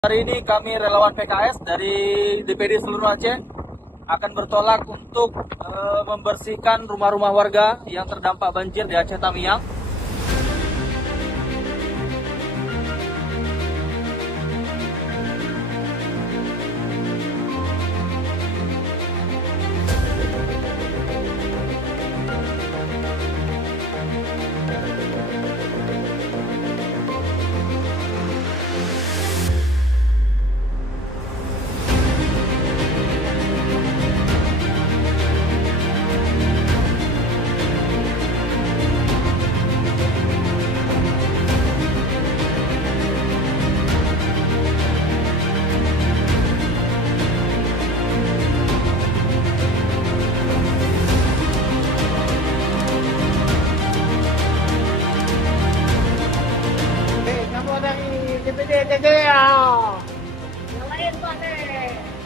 Hari ini kami relawan PKS dari DPD seluruh Aceh akan bertolak untuk membersihkan rumah-rumah warga yang terdampak banjir di Aceh Tamiang. Kamu dari DPD ya. Yang lain Pak nih.